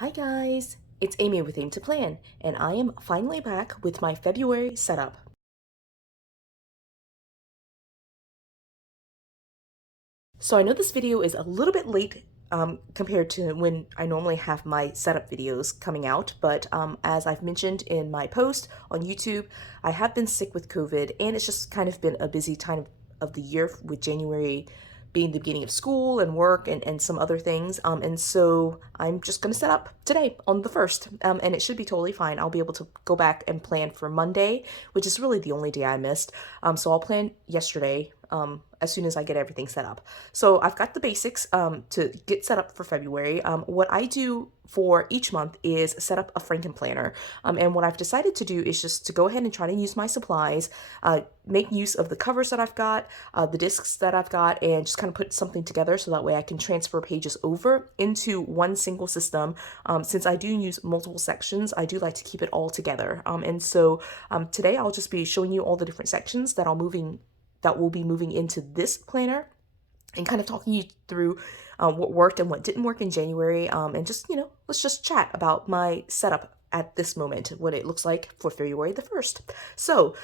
Hi guys, it's Amy with Aim to Plan, and I am finally back with my February setup. So I know this video is a little bit late compared to when I normally have my setup videos coming out, but as I've mentioned in my post on YouTube, I have been sick with COVID, and it's just kind of been a busy time of the year with January being the beginning of school and work and some other things. And so I'm just going to set up today on the 1st, and it should be totally fine. I'll be able to go back and plan for Monday, which is really the only day I missed. So I'll plan yesterday as soon as I get everything set up. So I've got the basics to get set up for February. What I do for each month is set up a Frankenplanner. And what I've decided to do is just to go ahead and try to use my supplies, make use of the covers that I've got, the discs that I've got, and just kind of put something together so that way I can transfer pages over into one single system. Since I do use multiple sections, I do like to keep it all together. And so today I'll just be showing you all the different sections that will be moving into this planner, and kind of talking you through what worked and what didn't work in January, and just, let's just chat about my setup at this moment, what it looks like for February the 1st. So,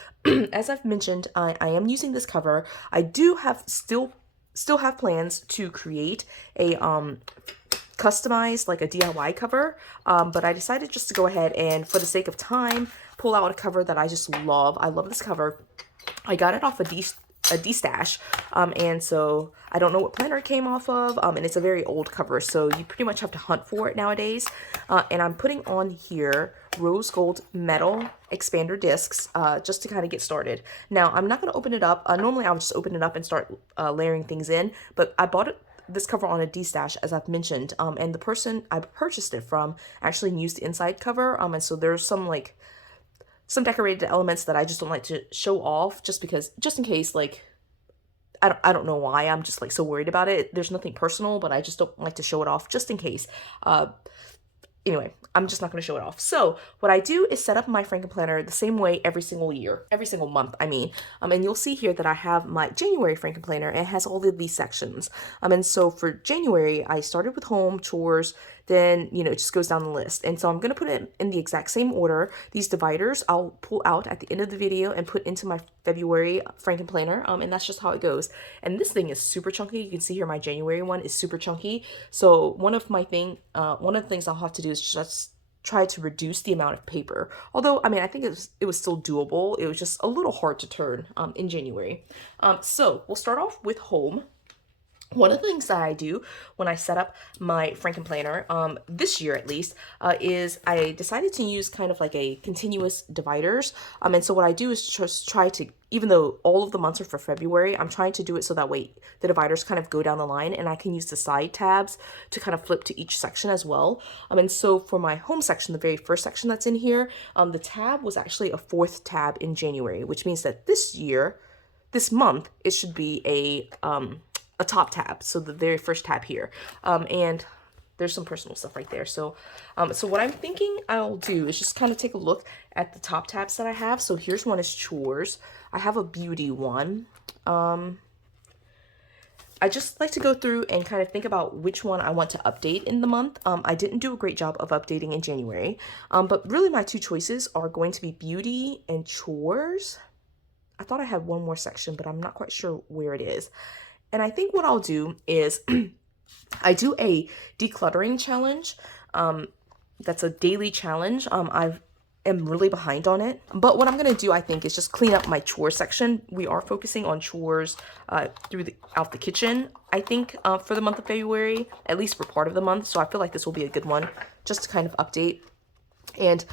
as I've mentioned, I am using this cover. I do have still have plans to create a customized, like a DIY cover, but I decided just to go ahead and, for the sake of time, pull out a cover that I just love. I love this cover. I got it off a D-stash, and so I don't know what planner it came off of, and it's a very old cover, so you pretty much have to hunt for it nowadays. And I'm putting on here rose gold metal expander discs just to kind of get started. Now, I'm not going to open it up. Normally, I would just open it up and start layering things in, but I bought this cover on a D-stash, as I've mentioned, and the person I purchased it from actually used the inside cover, and so there's some decorated elements that I just don't like to show off, just in case, like, I don't know why I'm just like so worried about it. There's nothing personal, but I just don't like to show it off just in case. Anyway, I'm just not going to show it off. So what I do is set up my Frankenplanner the same way every single month, I mean. And you'll see here that I have my January Frankenplanner. It has all of these sections. And so for January, I started with home, chores, then, it just goes down the list. And so I'm going to put it in the exact same order. These dividers I'll pull out at the end of the video and put into my February Frankenplanner. And that's just how it goes. And this thing is super chunky. You can see here my January one is super chunky. So one of the things I'll have to do is just try to reduce the amount of paper. Although, I mean, I think it was still doable. It was just a little hard to turn in January. So we'll start off with home. One of the things that I do when I set up my Frankenplanner, this year at least, is I decided to use kind of like a continuous dividers. And so what I do is just try to, even though all of the months are for February, I'm trying to do it so that way the dividers kind of go down the line, and I can use the side tabs to kind of flip to each section as well. And so for my home section, the very first section that's in here, the tab was actually a 4th tab in January, which means that this month, it should be a top tab, so the very first tab here, and there's some personal stuff right there. So what I'm thinking I'll do is just kind of take a look at the top tabs that I have. So here's one is chores. I have a beauty one. I just like to go through and kind of think about which one I want to update in the month. I didn't do a great job of updating in January, but really my two choices are going to be beauty and chores. I thought I had one more section, but I'm not quite sure where it is. And I think what I'll do is I do a decluttering challenge. That's a daily challenge. I am really behind on it. But what I'm going to do, I think, is just clean up my chore section. We are focusing on chores throughout the kitchen, I think, for the month of February, at least for part of the month. So I feel like this will be a good one just to kind of update. And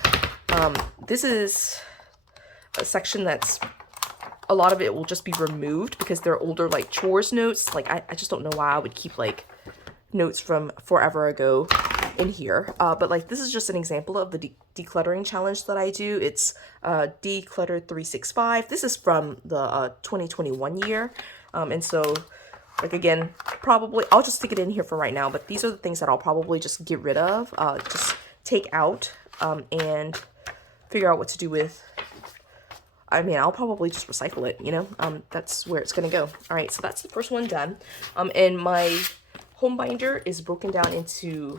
this is a section that's, a lot of it will just be removed because they're older, like, chores notes. Like, I just don't know why I would keep, like, notes from forever ago in here. But, like, this is just an example of the decluttering challenge that I do. It's Declutter 365. This is from the 2021 year. And so, like, again, probably, I'll just stick it in here for right now. But these are the things that I'll probably just get rid of, just take out, and figure out what to do with. I mean, I'll probably just recycle it, that's where it's going to go. All right, so that's the first one done. And my home binder is broken down into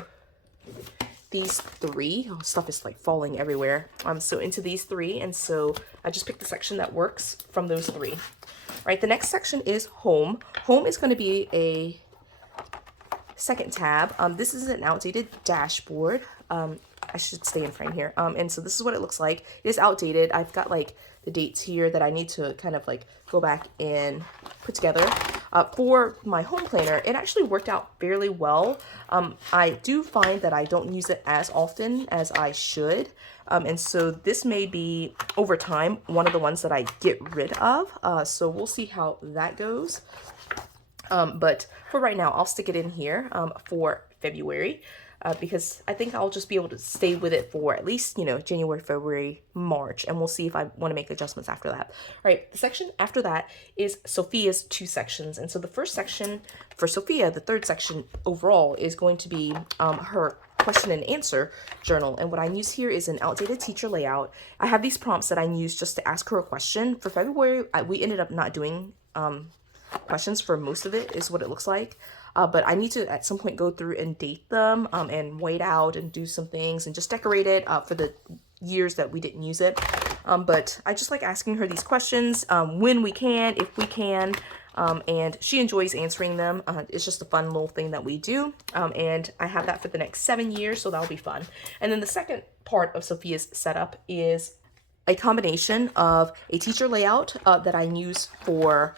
these three. Oh, stuff is like falling everywhere. So into these three, and so I just picked the section that works from those three. All right, the next section is home. Home is going to be a second tab. This is an outdated dashboard. I should stay in frame here. And so this is what it looks like. It is outdated. I've got like the dates here that I need to kind of like go back and put together. For my home planner, it actually worked out fairly well. I do find that I don't use it as often as I should. And so this may be, over time, one of the ones that I get rid of. So we'll see how that goes. But for right now, I'll stick it in here for February. Because I think I'll just be able to stay with it for at least, you know, January, February, March, and we'll see if I want to make adjustments after that. All right, the section after that is Sophia's 2 sections. And so the first section for Sophia, the third section overall, is going to be her question and answer journal. And what I use here is an outdated teacher layout. I have these prompts that I use just to ask her a question. For February, we ended up not doing questions for most of it, is what it looks like. But I need to at some point go through and date them and wait out and do some things and just decorate it for the years that we didn't use it. But I just like asking her these questions when we can, if we can, and she enjoys answering them. It's just a fun little thing that we do. And I have that for the next 7 years, so that'll be fun. And then the second part of Sophia's setup is a combination of a teacher layout that I use for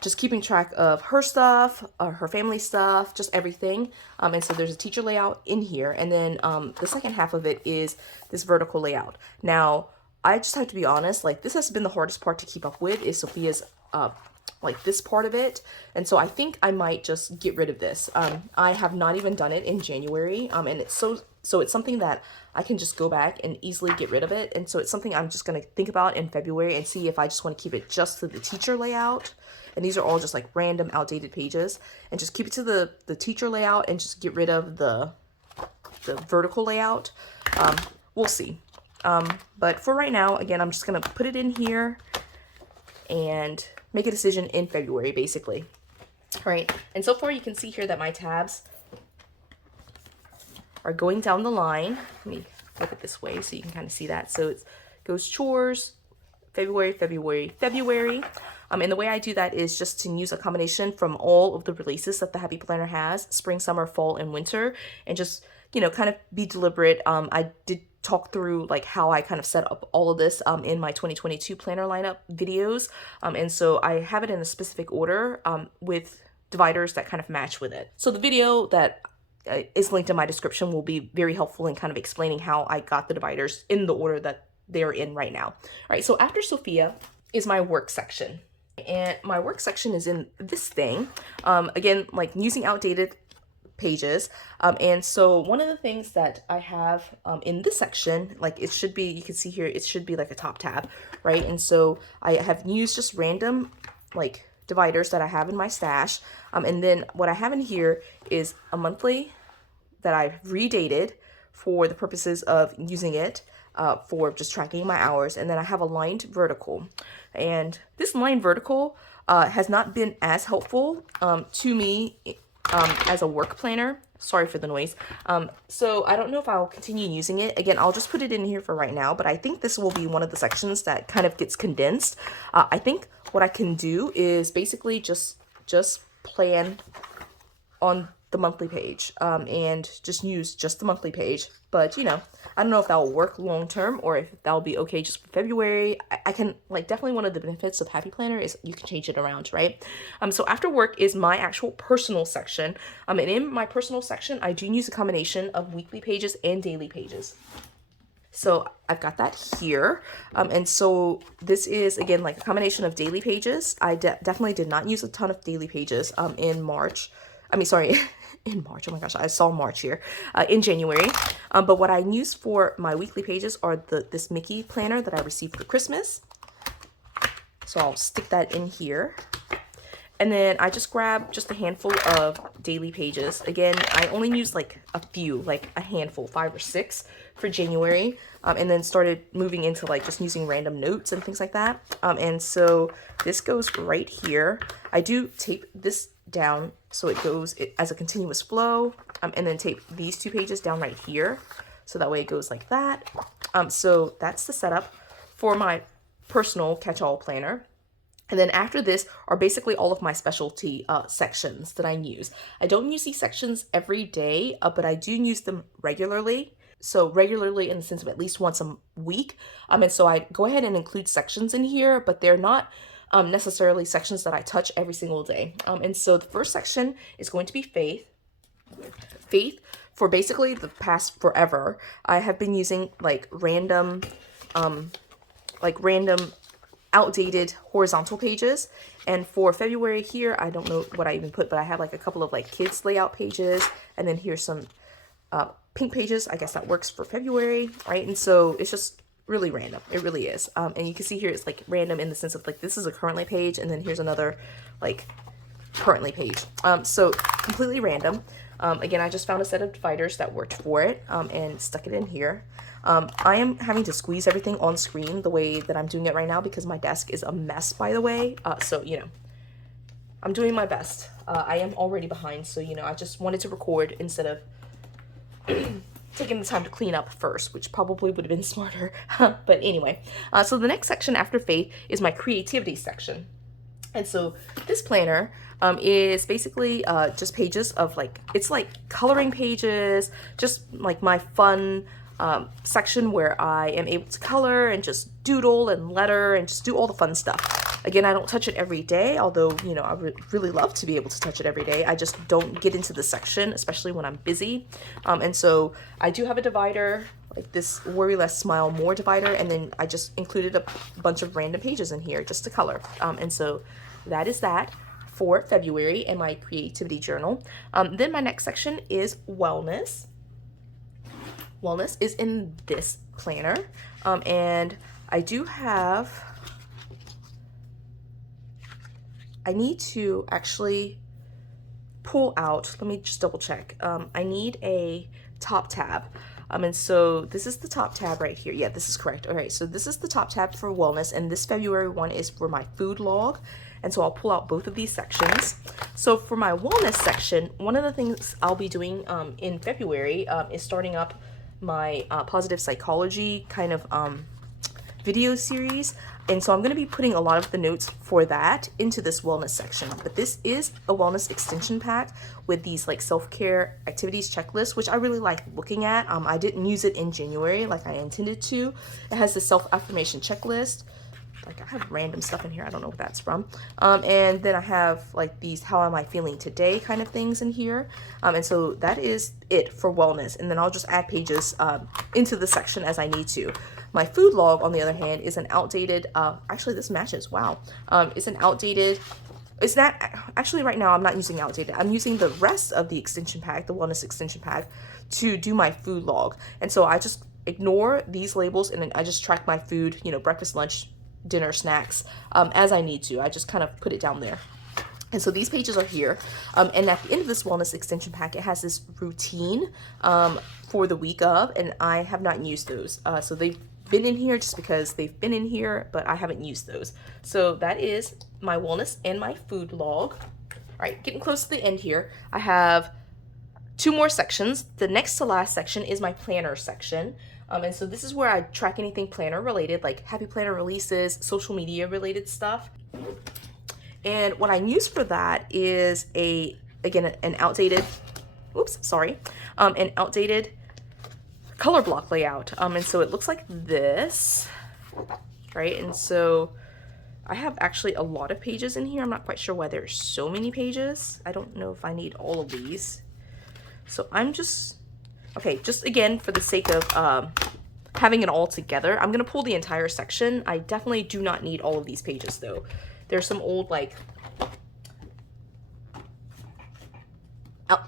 just keeping track of her stuff, her family stuff, just everything. And so there's a teacher layout in here. And then the second half of it is this vertical layout. Now, I just have to be honest, like this has been the hardest part to keep up with is Sophia's, like this part of it. And so I think I might just get rid of this. I have not even done it in January. And it's so it's something that I can just go back and easily get rid of it. And so it's something I'm just going to think about in February and see if I just want to keep it just to the teacher layout. And these are all just like random outdated pages, and just keep it to the teacher layout and just get rid of the vertical layout. We'll see. But for right now, again, I'm just going to put it in here and make a decision in February, basically. All right. And so far you can see here that my tabs are going down the line. Let me flip it this way so you can kind of see that. So it goes chores, February, February, February. And the way I do that is just to use a combination from all of the releases that the Happy Planner has, spring, summer, fall, and winter, and just, you know, kind of be deliberate. I did talk through like how I kind of set up all of this in my 2022 planner lineup videos. And so I have it in a specific order with dividers that kind of match with it. So the video that is linked in my description will be very helpful in kind of explaining how I got the dividers in the order that they're in right now. All right, so after Sophia is my work section. And my work section is in this thing. Again, like using outdated pages. And so one of the things that I have in this section, like it should be, you can see here, it should be like a top tab, right? And so I have used just random like dividers that I have in my stash. And then what I have in here is a monthly that I've redated for the purposes of using it for just tracking my hours. And then I have a lined vertical. And this lined vertical has not been as helpful to me as a work planner. Sorry for the noise. So I don't know if I'll continue using it. Again, I'll just put it in here for right now, but I think this will be one of the sections that kind of gets condensed. I think what I can do is basically just plan on the monthly page and just use just the monthly page. But, you know, I don't know if that will work long term or if that'll be okay just for February. I can, like, definitely one of the benefits of Happy Planner is you can change it around, right? So after work is my actual personal section. And in my personal section, I do use a combination of weekly pages and daily pages. So I've got that here. And so this is, again, like a combination of daily pages. I definitely did not use a ton of daily pages in March. I mean, sorry, in March. Oh my gosh, I saw March here. In January. But what I use for my weekly pages are this Mickey planner that I received for Christmas. So I'll stick that in here. And then I just grab just a handful of daily pages. Again, I only used like a few, like a handful, 5 or 6 for January. And then started moving into like just using random notes and things like that. And so this goes right here. I do tape this down so it goes as a continuous flow, and then tape these 2 pages down right here So that way it goes like that. So that's the setup for my personal catch-all planner. And then after this are basically all of my specialty sections that I use. I don't use these sections every day, but I do use them regularly. So regularly in the sense of at least once a week. And so I go ahead and include sections in here, but they're not necessarily sections that I touch every single day. And so the first section is going to be faith. Faith, for basically the past forever, I have been using like random outdated horizontal pages. And for February here, I don't know what I even put, but I have like a couple of like kids layout pages, and then here's some pink pages. I guess that works for February, right? And so it's just really random. It really is. And you can see here it's like random in the sense of like this is a currently page, and then here's another like currently page. So completely random. Again, I just found a set of dividers that worked for it and stuck it in here. I am having to squeeze everything on screen the way that I'm doing it right now because my desk is a mess, by the way. So, you know, I'm doing my best. I am already behind, so, you know, I just wanted to record instead of taking the time to clean up first, which probably would have been smarter. But anyway, so the next section after faith is my creativity section. And so this planner is basically just pages of like, it's like coloring pages, just like my fun section where I am able to color and just doodle and letter and just do all the fun stuff. Again, I don't touch it every day, although, you know, I would really love to be able to touch it every day. I just don't get into this section, especially when I'm busy. And so I do have a divider, like this Worry Less Smile More divider, and then I just included a bunch of random pages in here just to color. And so that is that for February and my creativity journal. Then my next section is wellness. Wellness is in this planner. And I do have, I need to actually pull out, let me just double check. I need a top tab. And so this is the top tab right here. Yeah, this is correct. All right, so this is the top tab for wellness, and this February one is for my food log. And so I'll pull out both of these sections. So for my wellness section, one of the things I'll be doing in February is starting up my positive psychology kind of video series. And so I'm going to be putting a lot of the notes for that into this wellness section. But this is a wellness extension pack with these like self-care activities checklists, which I really like looking at. I didn't use it in January like I intended to. It has the self-affirmation checklist. Like I have random stuff in here. I don't know what that's from. And then I have like these how am I feeling today kind of things in here. And so that is it for wellness. And then I'll just add pages into the section as I need to. My food log, on the other hand, is an outdated, actually this matches, wow. It's an outdated, it's not, actually right now I'm not using outdated. I'm using the rest of the extension pack, the wellness extension pack, to do my food log. And so I just ignore these labels and then I just track my food, you know, breakfast, lunch, dinner, snacks, as I need to. I just kind of put it down there. And so these pages are here. And at the end of this wellness extension pack, it has this routine for the week of, and I have not used those. So they've been in here just because they've been in here, but I haven't used those. So that is my wellness and my food log. All right, getting close to the end here. I have two more sections. The next to last section is my planner section. And so this is where I track anything planner related, like happy planner releases, social media related stuff. And what I use for that is again, an outdated, an outdated color block layout. And so it looks like this, right? And so I have actually a lot of pages in here. I'm not quite sure why there's so many pages. I don't know if I need all of these. So I'm just, okay, just again, for the sake of having it all together, I'm gonna pull the entire section. I definitely do not need all of these pages though. There's some old, like,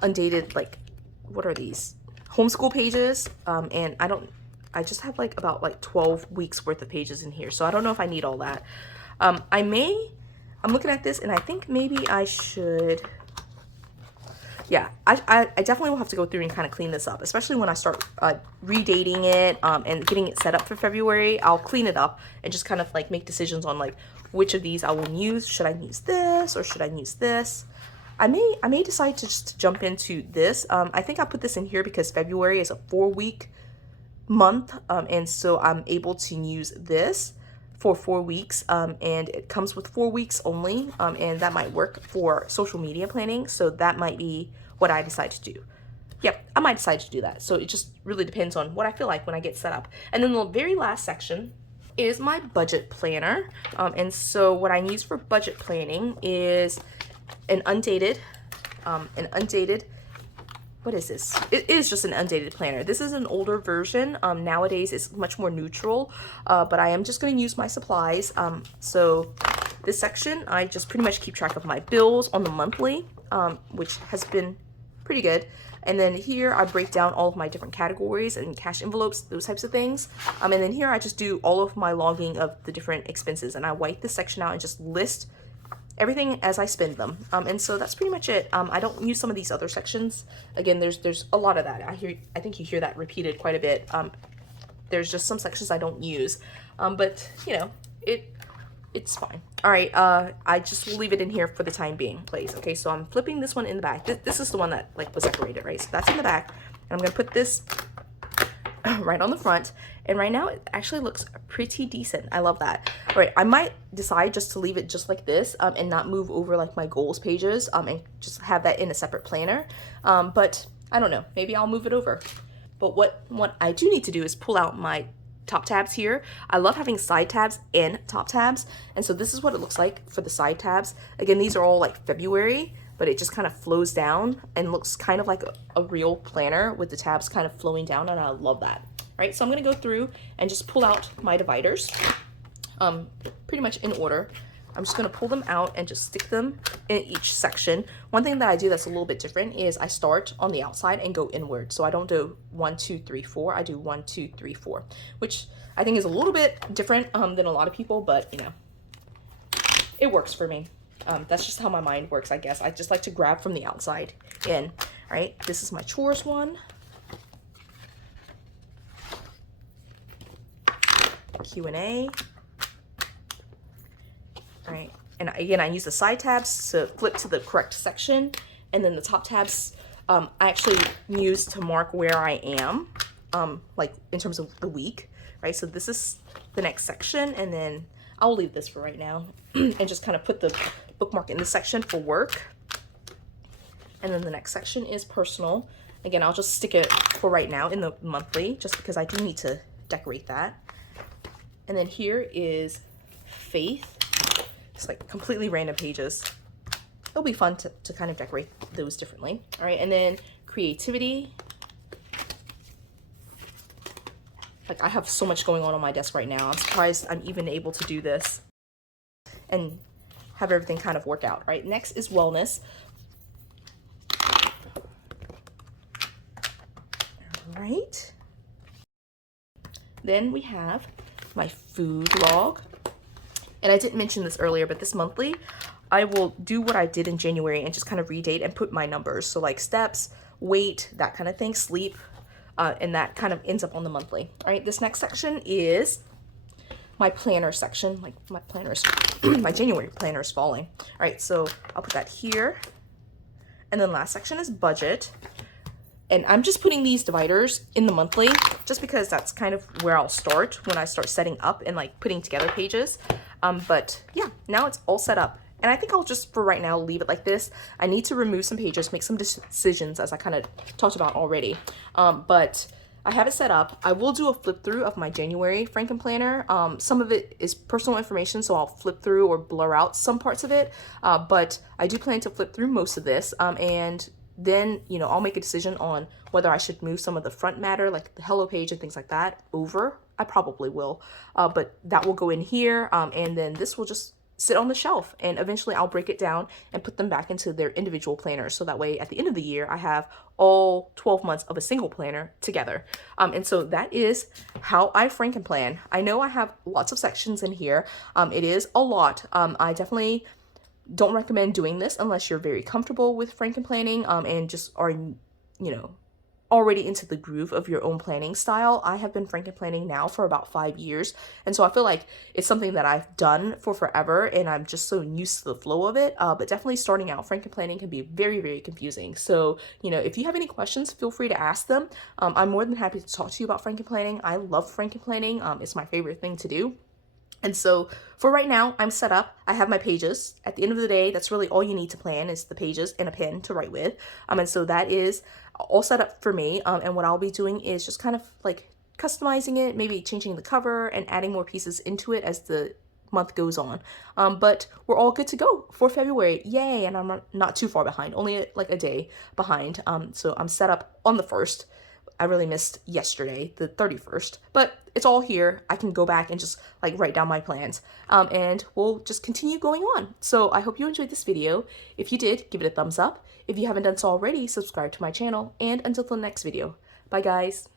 undated, like, what are these? Homeschool pages, and I just have like about like 12 weeks worth of pages in here, so I don't know if I need all that. I'm looking at this and I think maybe I should, yeah, I definitely will have to go through and kind of clean this up, especially when I start redating it and getting it set up for February. I'll clean it up and just kind of like make decisions on like which of these I will use. Should I use this or should I use this? I may decide to just jump into this. I think I put this in here because February is a 4-week month, and so I'm able to use this for 4 weeks, and it comes with 4 weeks only, and that might work for social media planning, so that might be what I decide to do. Yep, I might decide to do that. So it just really depends on what I feel like when I get set up. And then the very last section is my budget planner. And so what I use for budget planning is an undated, what is this? It is just an undated planner. This is an older version. Nowadays it's much more neutral, but I am just going to use my supplies. So this section, I just pretty much keep track of my bills on the monthly, which has been pretty good. And then here I break down all of my different categories and cash envelopes, those types of things. And then here I just do all of my logging of the different expenses, and I white this section out and just list everything as I spend them. And so that's pretty much it. I don't use some of these other sections. Again, there's a lot of that. I think you hear that repeated quite a bit. There's just some sections I don't use, but you know, it's fine. All right, I just will leave it in here for the time being, please. Okay, so I'm flipping this one in the back. This is the one that like was decorated, right? So that's in the back, and I'm gonna put this right on the front. And right now it actually looks pretty decent. I love that. All right, I might decide just to leave it just like this, and not move over like my goals pages, and just have that in a separate planner. But I don't know, maybe I'll move it over. But what I do need to do is pull out my top tabs here. I love having side tabs and top tabs, and so this is what it looks like for the side tabs. Again, these are all like February, but it just kind of flows down and looks kind of like a real planner with the tabs kind of flowing down, and I love that. Right, so I'm gonna go through and just pull out my dividers, pretty much in order. I'm just gonna pull them out and just stick them in each section. One thing that I do that's a little bit different is I start on the outside and go inward. So I don't do 1, 2, 3, 4. I do 1, 2, 3, 4, which I think is a little bit different than a lot of people, but you know, it works for me. That's just how my mind works, I guess. I just like to grab from the outside in. All right, this is my chores one. Q&A. All right, and again, I use the side tabs to flip to the correct section, and then the top tabs I actually use to mark where I am, like in terms of the week, right? So this is the next section, and then I'll leave this for right now and just kind of put the bookmark in this section for work. And then the next section is personal. Again, I'll just stick it for right now in the monthly, just because I do need to decorate that. And then here is faith. It's like completely random pages. It'll be fun to kind of decorate those differently. All right, and then creativity. Like, I have so much going on my desk right now. I'm surprised I'm even able to do this and have everything kind of work out. Right, next is wellness. All right. Then we have my food log. And I didn't mention this earlier, but this monthly, I will do what I did in January and just kind of redate and put my numbers. So like steps, weight, that kind of thing, sleep, and that kind of ends up on the monthly. All right, this next section is my planner section. Like my planners, my January planner is falling. All right, so I'll put that here. And then last section is budget. And I'm just putting these dividers in the monthly just because that's kind of where I'll start when I start setting up and like putting together pages. But yeah, now it's all set up. And I think I'll just, for right now, leave it like this. I need to remove some pages, make some decisions, as I kind of talked about already. But I have it set up. I will do a flip through of my January Frankenplanner. Some of it is personal information, so I'll flip through or blur out some parts of it. But I do plan to flip through most of this. And then, you know, I'll make a decision on whether I should move some of the front matter, like the hello page and things like that, over. I probably will, but that will go in here, and then this will just sit on the shelf, and eventually I'll break it down and put them back into their individual planners, so that way at the end of the year I have all 12 months of a single planner together. And so that is how I Frankenplan. I know I have lots of sections in here. It is a lot. I definitely don't recommend doing this unless you're very comfortable with Frankenplanning, and just are, you know, already into the groove of your own planning style. I have been Frankenplanning now for about 5 years, and so I feel like it's something that I've done for forever, and I'm just so used to the flow of it. But definitely starting out Frankenplanning can be very, very confusing. So, if you have any questions, feel free to ask them. I'm more than happy to talk to you about Frankenplanning. I love Frankenplanning. It's my favorite thing to do. And so for right now, I'm set up. I have my pages. At the end of the day, that's really all you need to plan is the pages and a pen to write with. And so that is all set up for me. And what I'll be doing is just kind of like customizing it, maybe changing the cover and adding more pieces into it as the month goes on. But we're all good to go for February. Yay. And I'm not too far behind, only like a day behind. So I'm set up on the 1st. I really missed yesterday, the 31st, but it's all here. I can go back and just like write down my plans, and we'll just continue going on. So I hope you enjoyed this video. If you did, give it a thumbs up. If you haven't done so already, subscribe to my channel, and until the next video. Bye guys.